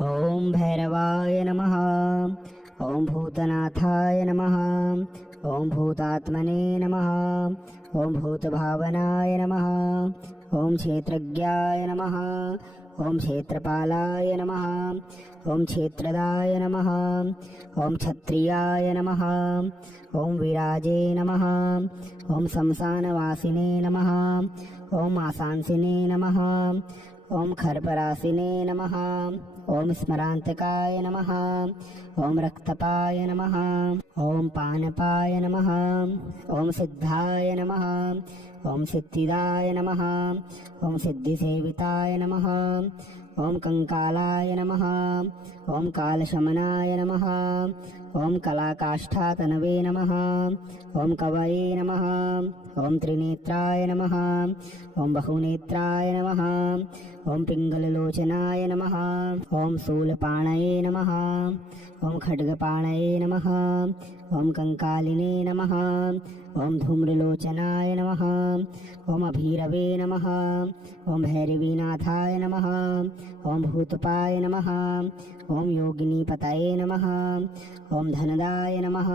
ओम भैरवाय नमः। ओम भूतनाथाय नमः। ओम भूतात्मने नमः। ओम भूतभावनाय नमः। ओम क्षेत्रज्ञाय नमः। ओम क्षेत्रपालाय नमः। ओम क्षेत्रदाय नमः। ओम क्षत्रियाय नमः। ओम विराजे नमः। ओम शमशानवासिने नमः। ओम आशांसिने नमः। ओम खरपरासिने नमः। ओम स्मरांतकाय नमः। ओम रक्तपाय नमः। ओम पानपाय नमः। ओम सिद्धाय नमः। ओम सिद्धिदाय नमः। ओम सिद्धिसेविताय नमः। ओम कंकालाय नमः। ओम कालशमनाय नमः। ओम कलाकाष्ठातनवे नमः। ओम कवये नमः। ओम त्रिनेत्राय नमः। ओम बहुनेत्राय नमः। ओम पिंगललोचनाय नमः। ओम शूलपाणये नमः। ओम खड्गपाणये नमः। ओम कंकालिने नमः। ओम धूम्रलोचनाय नमः। ओम अभीरवे नमः। ओम भैरवीनाथाय नमः। ओम भूतपाय नमः। ओम योगिनीपतये नमः। ओम धनदाय नमः।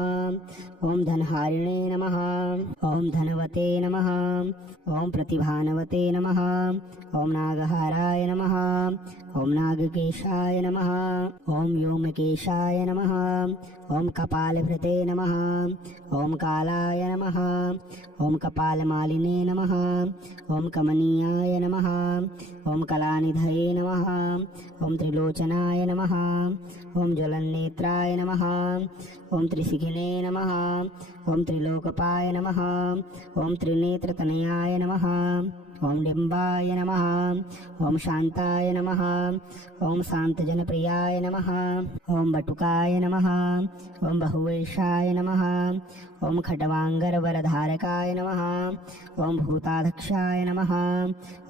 ओम धनहारिणे नमः। ओम धनवते नमः। ओम प्रतिभानवते नमः। ओम नागहाराय नमः। ओम नागकेशाय नमः। ओम व्योमकेशाय नमः। ओम कपालभृते नमः। ओम कालाय नमः। ओम कपालमालिने नमः। ओम कमनीयाय नमः। ओम कलानिधये नमः। ओम त्रिलोचनाय नमः। ओम ज्वलन्नेत्राय नमः। ओम त्रिशिखिने नमः। ओम त्रिलोकपाय नमः। ओम त्रिनेत्रतनयाय नमः। ओम डिम्बाय नमः। ओम शांताय नमः। ओम शांतजनप्रियाय नमः। ओम बटुकाय नमः। ओम बहुवेशाय नमः। ओम खड्वांगरवरधारकाय नमः। ओम भूताध्यक्षाय नमः।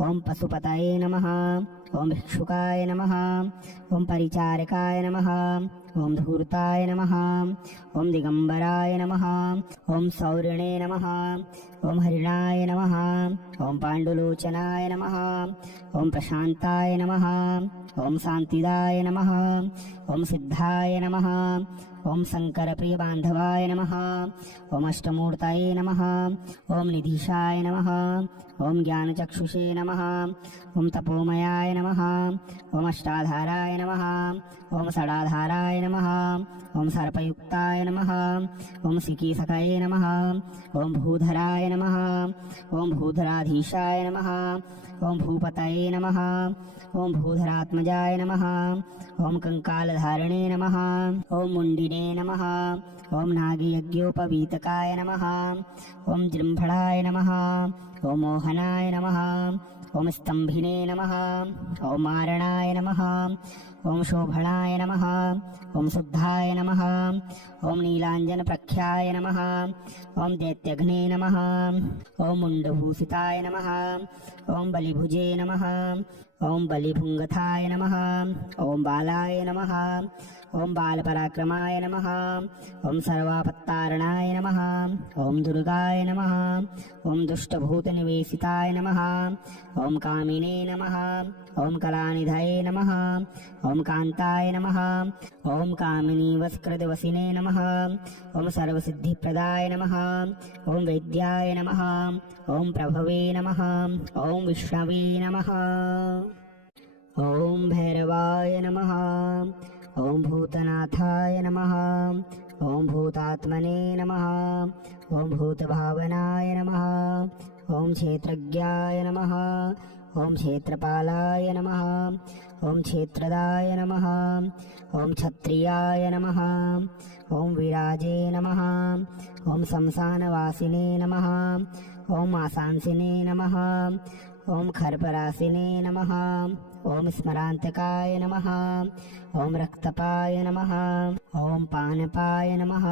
ओम पशुपतये नमः। ओम भिक्षुकाय नमः। ओम परिचारकाय नमः। ओम धूर्ताय नमः। ओम दिगंबराय नमः। ओम सौरिणे नमः। ओम हरिणाय नमः। ओम पांडुलोचनाय नमः। ओम प्रशांताय नमः। ओम शांतिदाय नमः। ओम सिद्धाय नमः। ओम शंकर प्रिय बांधवाय नमः। ओम अष्टमूर्तये नमः। ओम निधीशाय नमः। ओम ज्ञानचक्षुषे नमः। ओम तपोमयाय नमः। ओम अष्टाधाराय नमः। ओम षडाधाराय नमः। ओम सर्पयुक्ताय नमः। ओम सिकीसखये नमः। ओम भूधराय नमः। ओम भूधराधीशाय नमः। ओम भूपतये नमः। ओम भूधरात्मजाय नमः। ओम कंकालधारिणे नमः। ओम मुंडिने नमः। ओम नागयज्ञोपवीतकाय नमः। ओम जृंभणाय नमः। ओम मोहनाय नमः। ओम स्तंभिने नमः। ओम मारणाय नमः। ओम शोभणाय नमः। ओम शुद्धाय नमः। ओम नीलांजन प्रख्याय नमः। ओम दैत्यघ्ने नमः। ओम मुंडभूषिताय नमः। ओम बलिभुजे नमः। ओम बलिभुंगथाय नमः। ओम बालाय नमः। ओम बालपराक्रमाय नमः। ओम सर्वापत्तारणाय नमः। ओम दुर्गाय नमः। ओम दुष्टभूतनिवेशिताय नमः। ओम कामिने नमः। ओम कलानिधये नमः। ओम कांताय नमः। ओम कामिनीवस्कृतवसिने नमः। ओम सर्वसिद्धिप्रदाय नमः। ओम वैद्याय नमः। ओम प्रभवे नमः। ओम विष्णवे नमः। ओम भैरवाय नमः। ओम भूतनाथाय नमः। ओम भूतात्मने नमः। ओम भूतभावनाय नमः। ओम क्षेत्रज्ञाय नमः। ओम क्षेत्रपालाय नमः। ओम क्षेत्रदाय नमः। ओम क्षत्रियाय नमः। ओम विराजे नमः। ओम शमशानवासिने नमः। ओम आशांसिने नमः। ओम खरपरासिने नमः। ओम स्मरांतकाय नमः। ओम रक्तपाय नमः। ओम पानपाय नमः।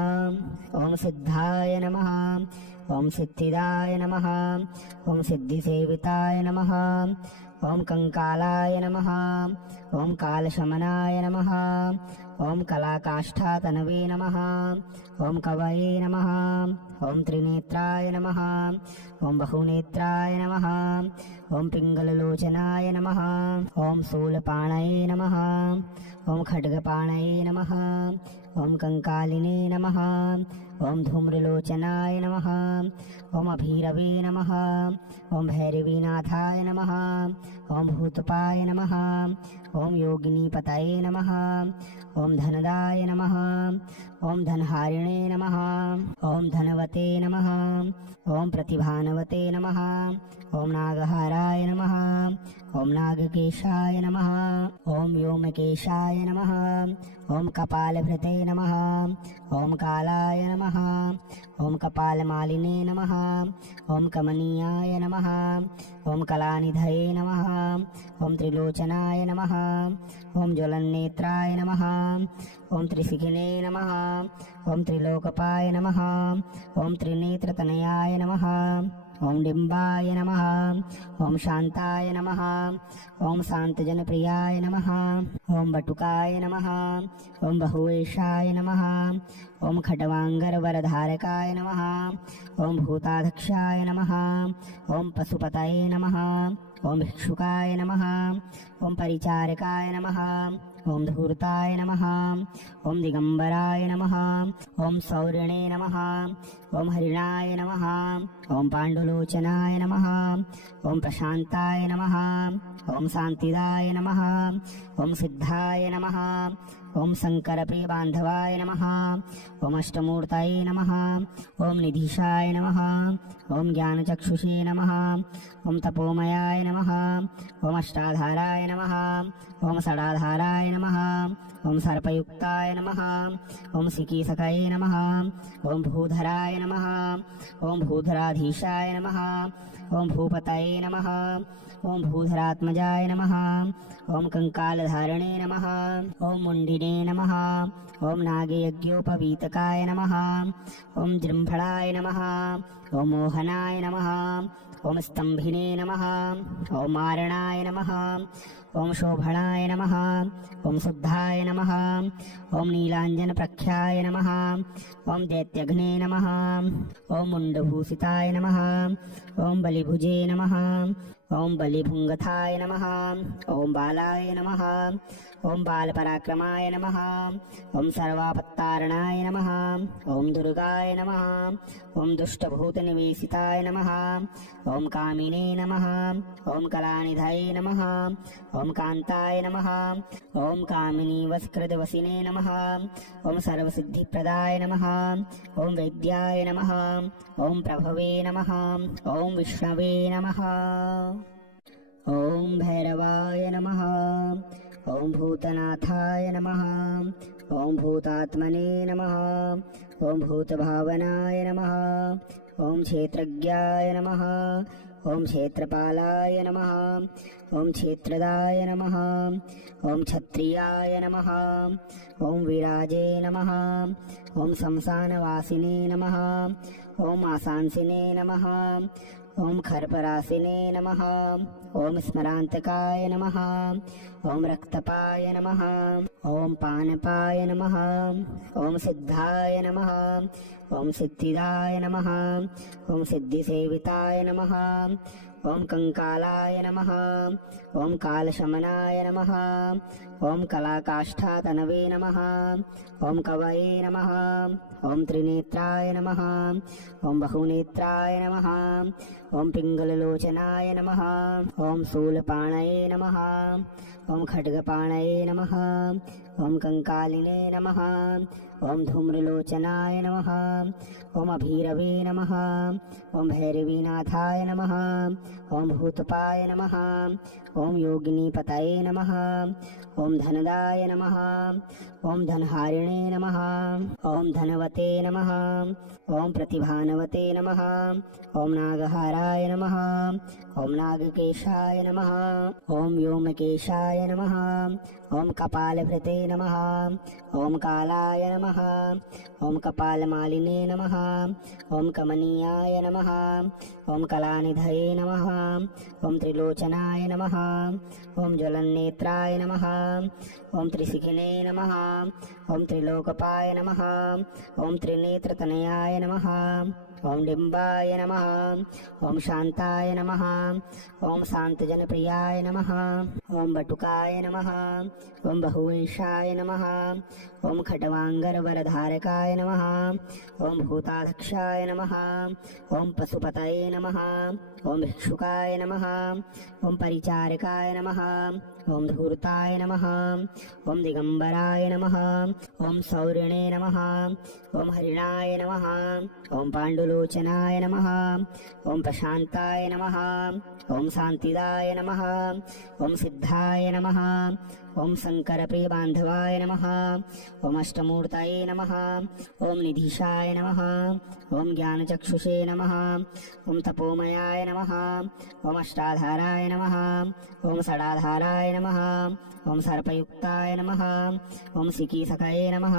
ओम सिद्धाय नमः। ओम सिद्धिदाय नमः। ओम सिद्धिसेविताय नमः। ओम कंकालाय नमः। ఓం కాలశమనాయ నమః. ఓం కళాకాష్ఠాతనవే నమః. ఓం కవయే నమః. ఓం త్రినేత్రాయ నమః. ఓం బహునేత్రాయ నమః. ఓం పింగళలోచనాయ నమః. ఓం శూలపాణయే నమః. ఓం ఖడ్గపాణయే నమః. ఓం కంకాలినే నమః. ఓం ధూమ్రలోచనాయ నమః. ఓం అభీరవే నమః. ఓం భైరవీనాథాయ నమః. ఓం భూతపాయ నమః. ఓం యోగినీపతయే నమః. ఓం ధనదాయ నమః. ఓం ధనహారిణే నమః. ఓం ధనవతే నమః. ఓం ప్రతిభానవతే నమః. ఓం నాగహారాయ నమః. ఓం నాగకేశాయ నమః. ఓం వ్యోమకేశాయ నమః. ఓం కపాలభృతే నమః. ఓం కాలాయ నమః. ఓం కపాలమాలినే నమః. ఓం కమనీయాయ నమః. ఓం కళానిధయే నమః. ఓం త్రిలోచనాయ నమః. ఓం జ్వలన్నేత్రాయ నమః. ఓం త్రిశిఖినే నమః. ఓం త్రిలోకపాయ నమః. ఓం త్రినేత్రతనయాయ నమః. ఓం డింబాయ నమః. ఓం శాంతాయ నమః. ఓం శాంతజనప్రియాయ నమః. ఓం బటుకాయ నమః. ఓం బహువేషాయ నమః. ఓం ఖడ్వాంగరవరధారకాయ నమః. ఓం భూతాధక్షాయ నమః. ఓం పశుపతయే నమః. ఓం భిక్షుకాయ నమః. ఓం పరిచారకాయ నమః. ఓం ధూర్తాయ నమః. ఓం దిగంబరాయ నమః. ఓం సౌరిణే నమః. ఓం హరిణాయ నమః. ఓం పాండులోచనాయ నమః. ఓం ప్రశాంతాయ నమః. ఓం శాంతిదాయ నమః. ఓం సిద్ధాయ నమః. ఓం శంకరప్రియబాంధవాయ నమః. ఓం అష్టమూర్తయే నమః. ఓం నిధీశాయ నమః. ఓం జ్ఞానచక్షుషే నమః. ఓం తపోమయాయ నమః. ఓం అష్టాధారాయ నమః. ఓం షడాధారాయ నమః. ఓం సర్పయుక్తాయ నమః. ఓం సికీసకయే నమః. ఓం భూధరాయ నమః. ఓం భూధరాధీశాయ నమః. ఓం భూపతయే నమః. ఓం భూధరాత్మజాయ నమః. ఓం కంకాలధారణే నమః. ఓం ముండినే నమః. ఓం నాగయజ్ఞోపవీతకాయ నమః. ఓం జృంభళాయ నమః. ఓం మోహనాయ నమః. ఓం స్తంభినే నమః. ఓం మారణాయ నమః. ఓం శోభణాయ నమః. ఓం శుద్ధాయ నమః. ఓం నీలాంజనప్రఖ్యాయ నమః. ఓం దైత్యఘ్నే నమః. ఓం ముండభూషితాయ నమః. ఓం బలిభుజే నమః. ఓం బలిభుంగథాయ నమః. ఓం బాలాయ నమః. ఓం బాలపరాక్రమాయ నమః. ఓం సర్వాపత్తారణాయ నమః. ఓం దుర్గాయ నమః. ఓం దుష్టభూతనివేశితాయ నమః. ఓం కామినే నమః. ఓం కళానిధయే నమః. ఓం కాంతాయ నమః. ఓం కామినీవస్కృతవసినే నమః. ఓం సర్వసిద్ధిప్రదాయ నమః. ఓం వైద్యాయ నమః. ఓం ప్రభవే నమః. ఓం విష్ణవే నమః. ఓం భైరవాయ నమః. ఓం భూతనాథాయ నమః. ఓం భూతాత్మనే నమః. ఓం భూతభావనాయ నమః. ఓం క్షేత్రజ్ఞాయ నమః. ఓం క్షేత్రపాలాయ నమః. ఓం క్షేత్రదాయ నమః. ఓం క్షత్రియాయ నమః. ఓం విరాజే నమః. ఓం శంసానవాసినే నమః. ఓం ఆశాంసినే నమః. ఓం ఖర్పరాసినే నమః. ఓం స్మరాంతకాయ నమః. ఓం రక్తపాయ నమః. ఓం పానపాయ నమః. ఓం సిద్ధాయ నమః. ఓం సిద్ధిదాయ నమః. ఓం సిద్ధిసేవితాయ నమః. ఓం కంకాలాయ నమః. ఓం కాలశమనాయ నమః. ఓం కళాకాష్ఠాతనవే నమః. ఓం కవయే నమః. ఓం త్రినేత్రాయ నమః. ఓం బహునేత్రాయ నమః. ఓం పింగళలోచనాయ నమః. ఓం శూలపాణయే నమః. ఓం ఖడ్గపాణయే నమః. ఓం కంకాలినే నమః. ఓం ధూమ్రలోచనాయ నమః. ఓం అభీరవే నమః. ఓం భైరవీనాథాయ నమః. ఓం భూతపాయ నమః. ఓం యోగినీపతయే నమః. ఓం ధనదాయ నమః. ఓం ధనహారిణే నమః. ఓం ధనవతే నమః. ఓం ప్రతిభానవతే నమః. ఓం నాగహారాయ నమః. ఓం నాగకేశాయ నమః. ఓం వ్యోమకేశాయ నమః. ఓం కపాలభృతే నమః. ఓం కాలాయ నమః. ఓం కపాలమాలినే నమః. ఓం కమనీయాయ నమః. ఓం కళానిధయే నమః. ఓం త్రిలోచనాయ నమః. ओम ज्वलन्नेत्राय नमः। ओम त्रिशिखिने नमः। ओम त्रिलोकपाय नमः। ओम त्रिनेत्रतनयाय नमः। ओम डिम्बाय नमः। ओम शांताय नमः। ओम शांतजनप्रियाय नमः। ओम बटुकाय नमः। ओम बहुवेशाय नमः। ओम खट्वांगरवरधारकाय नमः। ओम भूताध्यक्षाय नमः। ओम पशुपतये नमः। ओम भिक्षुकाय नमः। ओम परिचारकाय नमः। ओम धूर्ताय नमः। ओम दिगंबराय नमः। ओम सौरिणे नमः। ओम हरिणाय नमः। ओम पाण्डुलोचनाय नमः। ओम प्रशांताय नमः। ओम शांतिदाय नमः। ओम सिद्धाय नमः। ओम शंकर प्रिय बांधवाय नमः। ओम अष्टमूर्तये नमः। ओम निधीशाय नमः। ओम ज्ञानचक्षुषे नमः। ओम तपोमयाय नमः। ओम अष्टाधाराय नमः। ओम षडाधाराय नमः। ओम सर्पयुक्ताय नमः। ओम सिकीसखये नमः।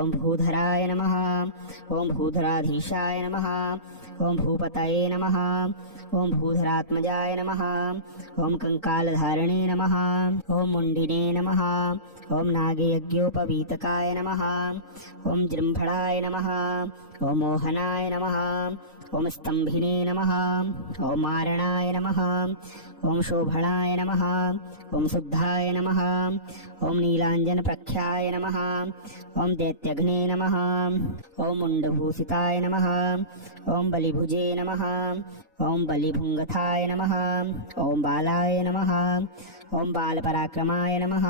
ओम भूधराय नमः। ओम भूधराधीशाय नमः। ओम भूपतये नमः। ओम भूधरात्मजाय नमः। ओम कंकालधारिणे नमः। ओम मुंडिने नमः। ओम नागयज्ञोपवीतकाय नमः। ओम जृंभणाय नमः। ओम मोहनाय नमः। ओम स्तंभिने नमः। ओम मारणाय नमः। ओम शोभणाय नमः। ओम शुद्धाय नमः। ओम नीलांजन प्रख्याय नमः। ओम दैत्यघ्ने नमः। ओम मुंडभूषिताय नमः। ओम बलिभुजे नमः। ओम बलिभुंगथाय नमः। ओम बालाय नमः। ओम बालपराक्रमाय नमः।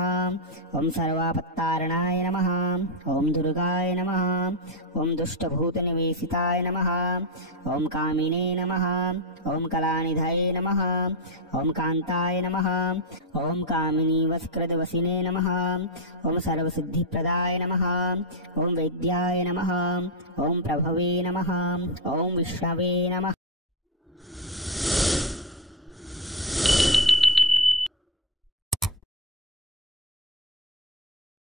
ओम सर्वापत्तारणाय नमः। ओम दुर्गाय नमः। ओम दुष्टभूतनिवेशिताय नमः। ओम कामिने नमः। ओम कलानिधये नमः। ओम कांताय नमः। ओम कामिनी वस्कृतवसिने नमः। ओम सर्वसिद्धिप्रदाय नमः। ओम वैद्याय नमः। ओम प्रभवे नमः। ओम विष्णवे नमः।